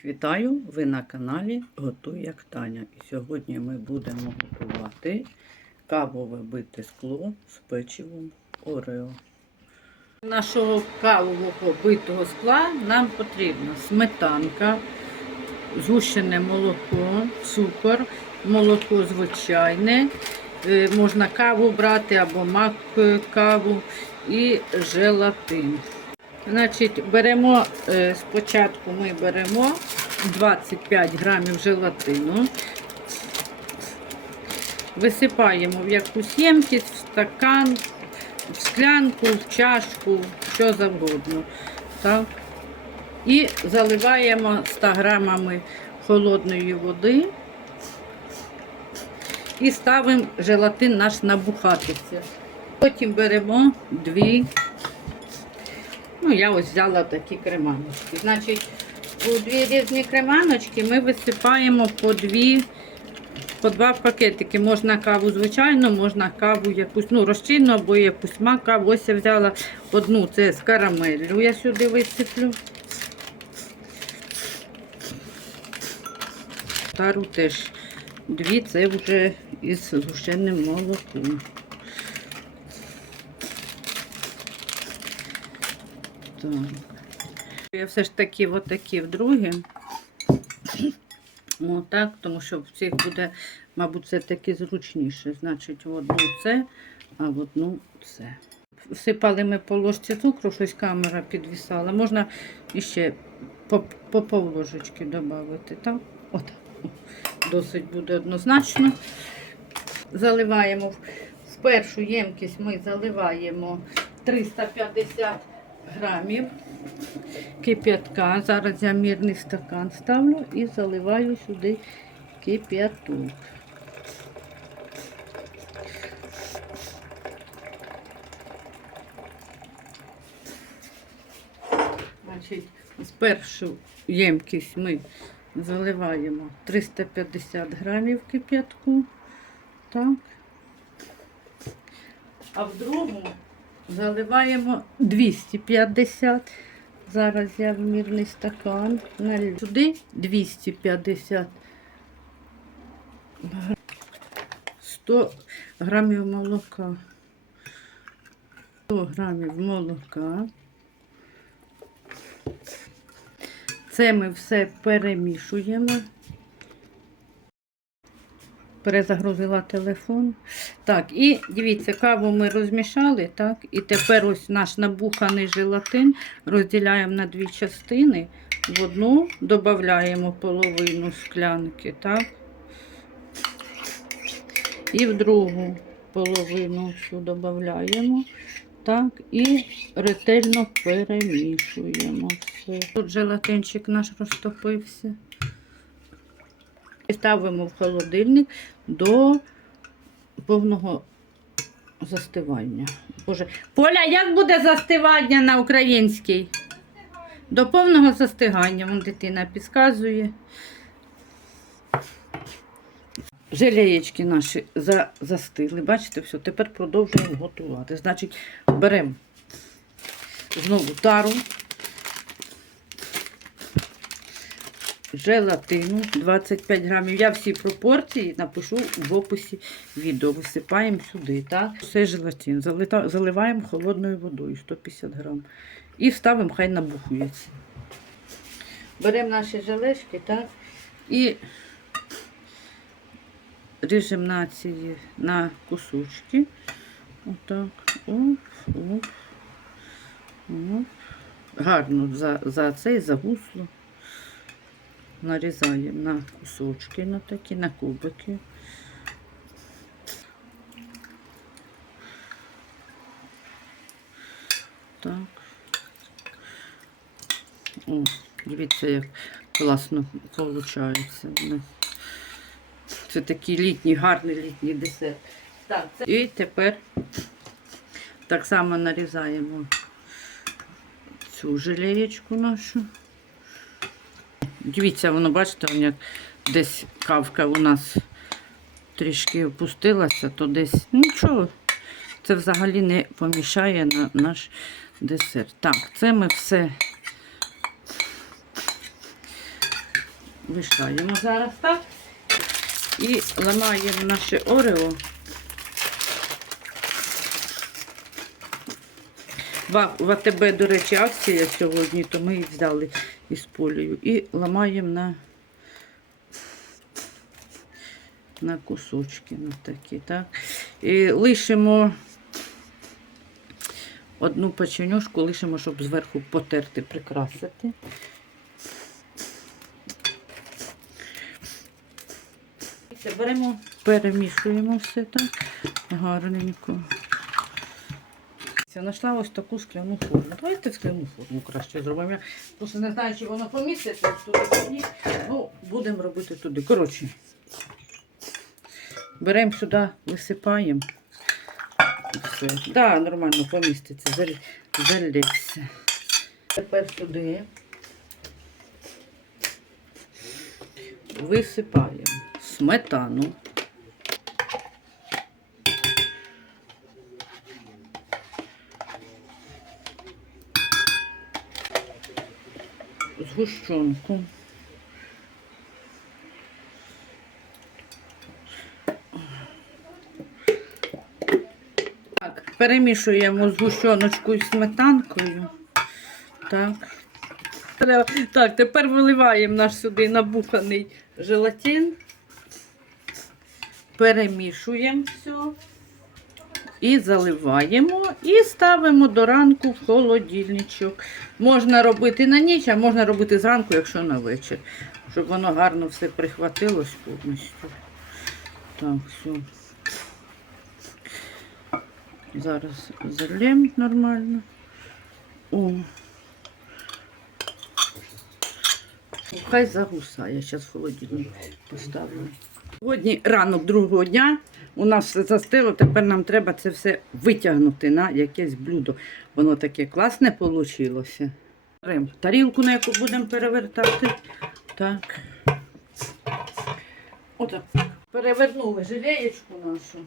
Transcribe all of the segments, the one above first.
Всіх вітаю! Ви на каналі Готуй як Таня. І сьогодні ми будемо готувати кавове бите скло з печивом Орео. Нашого кавового битого скла нам потрібна сметанка, згущене молоко, цукор, молоко звичайне. Е, Можна каву брати або мак каву і желатин. Значить, беремо е, спочатку ми беремо 25 грамів желатину, висипаємо в якусь ємкість, в стакан, в склянку, в чашку, що завгодно. Так. І заливаємо 100 грамами холодної води і ставимо желатин наш набухатися. Потім беремо дві Ну, я ось взяла такі креманочки. Значить, у дві різні креманочки ми висипаємо по дві, по два пакетики. Можна каву звичайну, можна каву якусь, ну, розчинну або якусь мак каву. Ось я взяла одну, це з карамеллю, я сюди висиплю. Тару теж дві, це вже із згущеним молоком. Так. Я все ж таки отакі вдруге. Отак, тому що в цих буде, мабуть, все таки зручніше. Значить, в одну це, а в одну це. Всипали ми по ложці цукру, щось камера підвісала. Можна іще по, по пол ложечки додати. Так? От. Досить буде однозначно. Заливаємо в- в першу ємкість ми заливаємо 350 грамів кип'ятка. Зараз я мірний стакан ставлю і заливаю сюди кип'яток. Значить, першу ємкість ми заливаємо 350 грамів кип'ятку. Так. А в другу заливаємо 250. Зараз я в мірний стакан налью. Сюди 250 100 грамів молока. 100 грамів молока. Це ми все перемішуємо. Перезагрузила телефон. Так, і дивіться, каву ми розмішали, так, і тепер ось наш набуханий желатин розділяємо на дві частини. В одну додаємо половину склянки, так, і в другу половину цю додаємо. Так, і ретельно перемішуємо все. Тут желатинчик наш розтопився. І ставимо в холодильник до повного застивання. Боже. Поля, як буде застивання на українській? До повного застигання, вон дитина підказує. Желеєчки наші за, застигли. Бачите, все, тепер продовжуємо готувати. Значить, беремо знову тару. Желатину 25 грамів. Я всі пропорції напишу в описі відео. Висипаємо сюди. так? Все желатин. Заливаємо холодною водою 150 грам. І ставимо, хай набухується. Беремо наші желешки, так? І ріжемо на на кусочки. Отак. Оп, оп, оп. Гарно за, за цей, за гусло нарізаємо на кусочки, на такі, на кубики. Так. О, дивіться, як класно виходить. Це такий літній, гарний літній десерт. Так, це... І тепер так само нарізаємо цю желеєчку нашу. Дивіться, воно, бачите, десь кавка у нас трішки опустилася, то десь нічого. Це взагалі не помішає на наш десерт. Так, це ми все Вишаємо зараз так. І ламаємо наше орео. В АТБ, до речі, акція сьогодні, то ми їх взяли із полію. І ламаємо на, на кусочки. На такі, так? І лишимо одну печенюшку, лишимо, щоб зверху потерти, прикрасити. Беремо, перемішуємо все так гарненько. Я знайшла ось таку скляну форму. Давайте скляну форму краще зробимо. Я просто не знаю, чи воно поміститься туди. Ну, будемо робити туди. Коротше, беремо сюди, висипаємо. Все. Так, да, нормально поміститься, зал- залється. Тепер сюди висипаємо сметану. Згущенку. Так, перемішуємо згущеночку із сметанкою. Так. Так, тепер виливаємо наш сюди набуханий желатин. Перемішуємо все. І заливаємо і ставимо до ранку в холодильничок. Можна робити на ніч, а можна робити зранку, якщо на вечір. Щоб воно гарно все прихватилось повністю. Так, все. Зараз зальємо нормально. О. Хай загусає. Зараз в холодильник поставлю. Сьогодні ранок другого дня. У нас все застило, тепер нам треба це все витягнути на якесь блюдо. Воно таке класне вийшло. Тарілку, на яку будемо перевертати. Так. Отак. Перевернули жилеєчку нашу.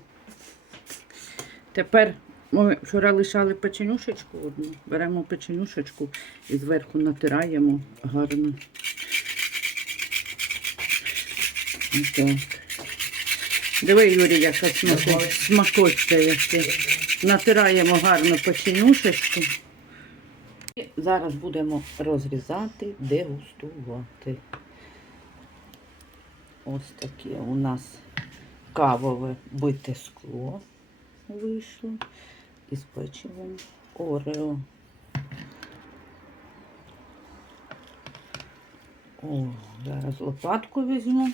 Тепер ми вчора лишали печенюшечку одну. Беремо печенюшечку і зверху натираємо гарно. Отак. Диви, Юрій, смако- смакочка. Натираємо гарно печенюшечку. І зараз будемо розрізати, дегустувати. Ось таке у нас кавове бите скло вийшло із печивом Орео. О, зараз лопатку візьму.